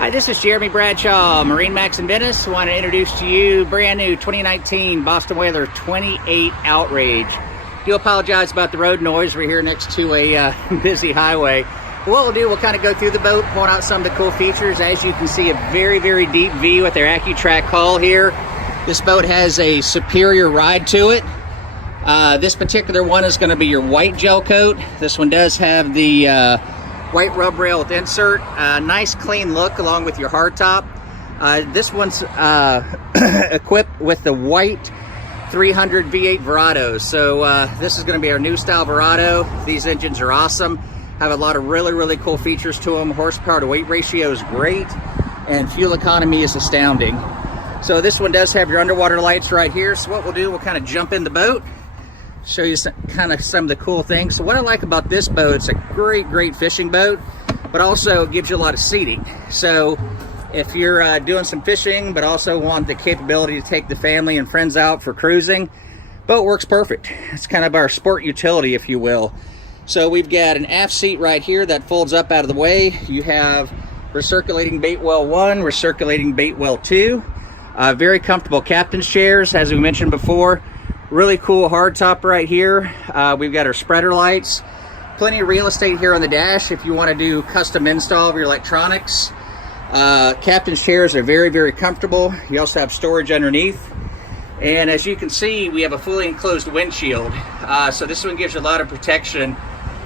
Hi, this is Jeremy Bradshaw, MarineMax in Venice. I want to introduce to you brand new 2019 Boston Whaler 28 Outrage. Do apologize about the road noise. We're here next to a busy highway. What we'll do, we'll kind of go through the boat, point out some of the cool features. As you can see, a very, very deep V with their AccuTrack hull here. This boat has a superior ride to it. This particular one is going to be your white gel coat. This one does have the white rub rail with insert. Nice clean look along with your hardtop. This one's equipped with the white 300 V8 Verados. So this is going to be our new style Verado. These engines are awesome. Have a lot of really cool features to them. Horsepower to weight ratio is great, and fuel economy is astounding. So this one does have your underwater lights right here. So what we'll do, we'll kind of jump in the boat, show you some of the cool things. So what I like about this boat, it's a great fishing boat, but also it gives you a lot of seating. So if you're doing some fishing but also want the capability to take the family and friends out for cruising, boat works perfect. It's kind of our sport utility, if you will. So we've got an aft seat right here that folds up out of the way. You have recirculating bait well 1, recirculating bait well 2. Very comfortable captain's chairs, as we mentioned before. Really cool hardtop right here. We've got our spreader lights. Plenty of real estate here on the dash if you want to do custom install of your electronics. Captain's chairs are very comfortable. You also have storage underneath. And as you can see, we have a fully enclosed windshield. So this one gives you a lot of protection,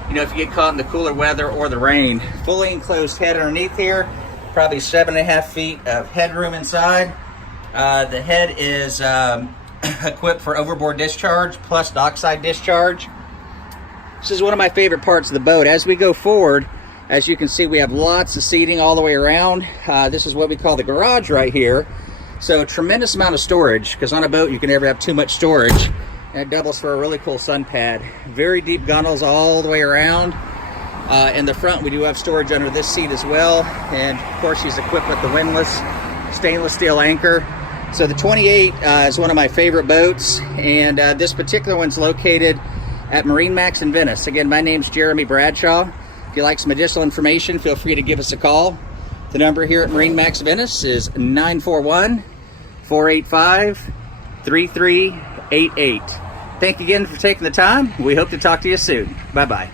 you know, if you get caught in the cooler weather or the rain. Fully enclosed head underneath here. Probably 7.5 feet of headroom inside. The head is equipped for overboard discharge plus dockside discharge. This is one of my favorite parts of the boat. As we go forward, as you can see, we have lots of seating all the way around. This is what we call the garage right here. So a tremendous amount of storage, because on a boat you can never have too much storage. And it doubles for a really cool sun pad. Very deep gunnels all the way around. In the front we do have storage under this seat as well. And of course she's equipped with the windlass stainless steel anchor. So the 28 is one of my favorite boats, and this particular one's located at MarineMax in Venice. Again, my name's Jeremy Bradshaw. If you'd like some additional information, feel free to give us a call. The number here at MarineMax Venice is 941-485-3388. Thank you again for taking the time. We hope to talk to you soon. Bye-bye.